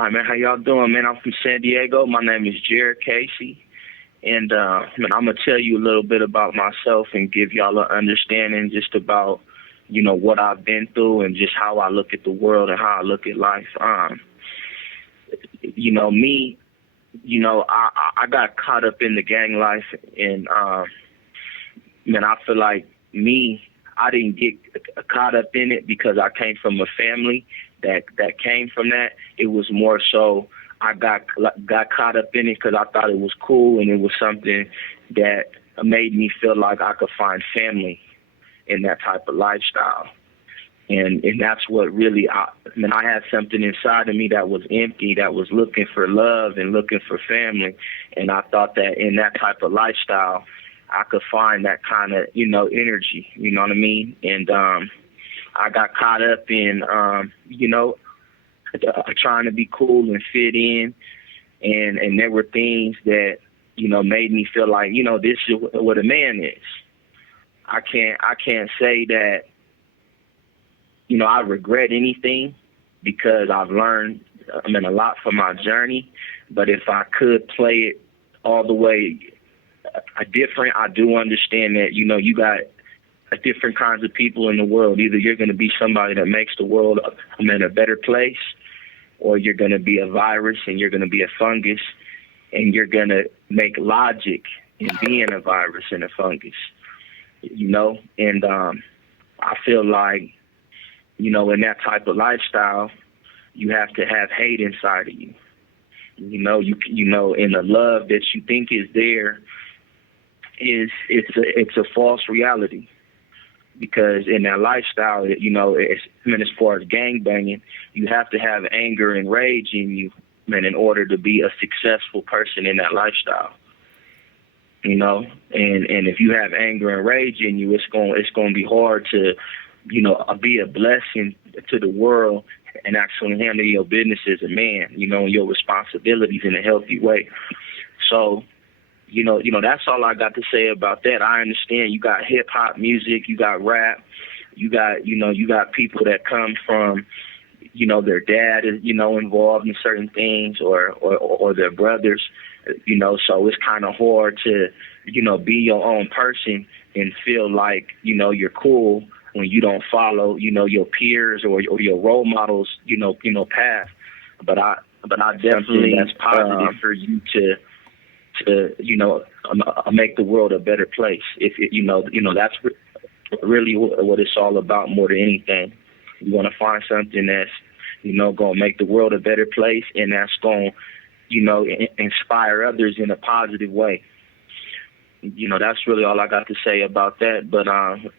All right, man. How y'all doing, man? I'm from San Diego. My name is Jared Casey. And, man, I'm going to tell you a little bit about myself and give y'all an understanding just about, what I've been through and just how I look at the world and how I look at life. Me, I got caught up in the gang life. And, man, I feel like I didn't get caught up in it because I came from a family that came from that. It was more so I got caught up in it because I thought it was cool and it was something that made me feel like I could find family in that type of lifestyle. And that's what really, I had something inside of me that was empty, that was looking for love and looking for family. And I thought that in that type of lifestyle, I could find that kind of, energy, you know what I mean? And I got caught up in, trying to be cool and fit in. And there were things that, made me feel like, this is what a man is. I can't say that, I regret anything because I've learned, a lot from my journey. But if I could play it all the way different, I do understand that, you got different kinds of people in the world. Either you're going to be somebody that makes the world a better place, or you're going to be a virus and you're going to be a fungus, and you're going to make logic in being a virus and a fungus, And I feel like, in that type of lifestyle, you have to have hate inside of you. And the love that you think is there it's a false reality. Because in that lifestyle, as far as gang banging, you have to have anger and rage in you, in order to be a successful person in that lifestyle. And if you have anger and rage in you, it's going to be hard to, be a blessing to the world and actually handle your business as a man, and your responsibilities in a healthy way. So, that's all I got to say about that. I understand you got hip hop music, you got rap, you got people that come from, their dad is, involved in certain things or their brothers, so it's kind of hard to, be your own person and feel like, you're cool when you don't follow, your peers or your role models, path. But I definitely think that's positive for you to make the world a better place. If that's really what it's all about more than anything. You want to find something that's, going to make the world a better place, and that's going to, inspire others in a positive way. That's really all I got to say about that. But, I'm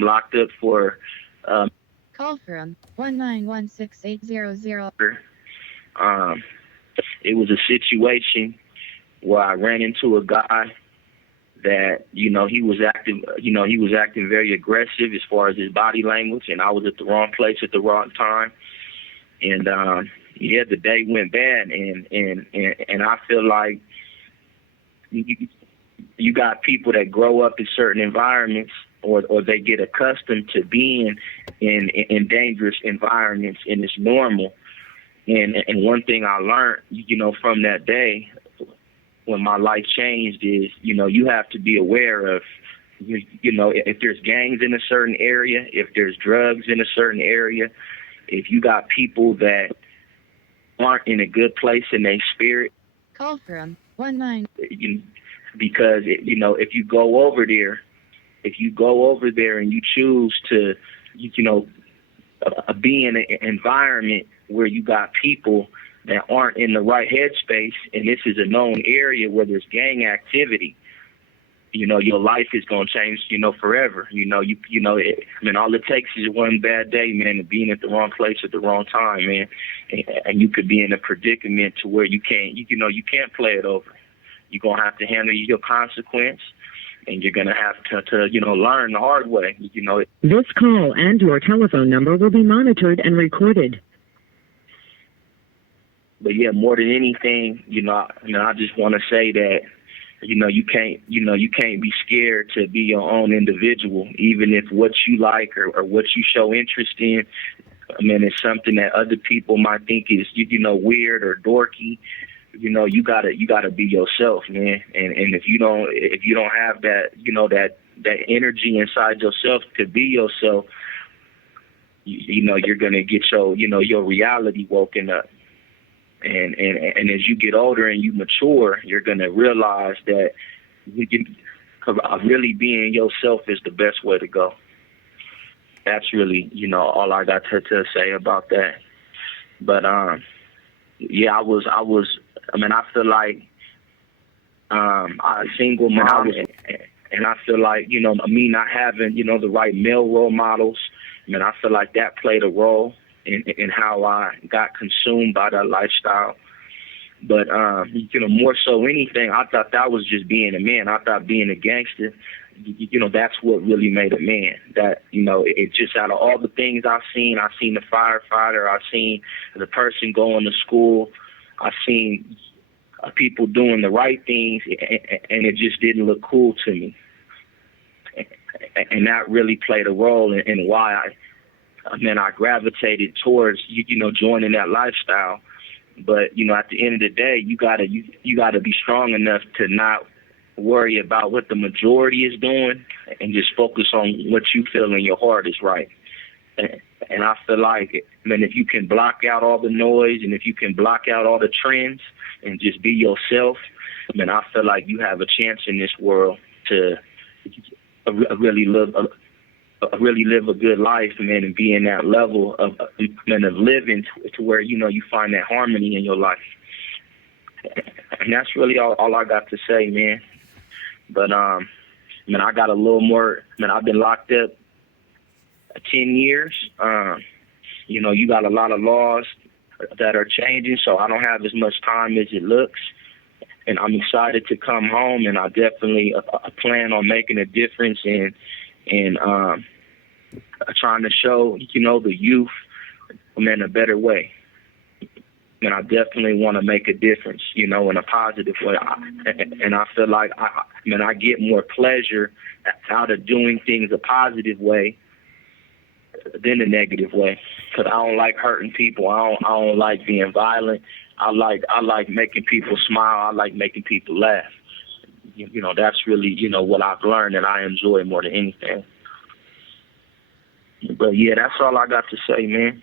locked up for... Call from 1916800. It was a situation where I ran into a guy that, he was acting very aggressive as far as his body language, and I was at the wrong place at the wrong time. And, the day went bad, and I feel like you got people that grow up in certain environments or they get accustomed to being in dangerous environments, and it's normal. And one thing I learned, from that day when my life changed is, you have to be aware of, if there's gangs in a certain area, if there's drugs in a certain area, if you got people that aren't in a good place in their spirit. Call from 19. Because, if you go over there and you choose to, be in an environment where you got people that aren't in the right headspace, and this is a known area where there's gang activity, your life is going to change, forever. All it takes is one bad day, man, of being at the wrong place at the wrong time, man. And you could be in a predicament to where you can't play it over. You're going to have to handle your consequence, and you're going to have to learn the hard way, This call and your telephone number will be monitored and recorded. But yeah, more than anything, I just want to say that, you can't be scared to be your own individual, even if what you like or what you show interest in I mean, it's something that other people might think is, weird or dorky. You gotta be yourself, man. And if you don't have that, that energy inside yourself to be yourself, you're gonna get your reality woken up. And as you get older and you mature, you're gonna realize that really being yourself is the best way to go. That's really, all I got to say about that. But yeah, I feel like I was a single mom, and I feel like, me not having, the right male role models, I feel like that played a role in how I got consumed by that lifestyle. But, more so anything, I thought that was just being a man. I thought being a gangster, that's what really made a man. That, it just out of all the things I've seen the firefighter, I've seen the person going to school, I've seen people doing the right things, and it just didn't look cool to me. And that really played a role in why I gravitated towards, joining that lifestyle. But, at the end of the day, you gotta be strong enough to not worry about what the majority is doing and just focus on what you feel in your heart is right. And I feel like, if you can block out all the noise and if you can block out all the trends and just be yourself, I feel like you have a chance in this world to really live a good life, man, and be in that level of living to where, you find that harmony in your life. And that's really all I got to say, man. But, I got a little more, I've been locked up 10 years. You got a lot of laws that are changing, so I don't have as much time as it looks. And I'm excited to come home, and I definitely plan on making a difference in trying to show, the youth, a better way. And I definitely want to make a difference, in a positive way. And I feel like, I get more pleasure out of doing things a positive way than a negative way. Because I don't like hurting people. I don't like being violent. I like making people smile. I like making people laugh. That's really, what I've learned and I enjoy more than anything. But yeah, that's all I got to say, man.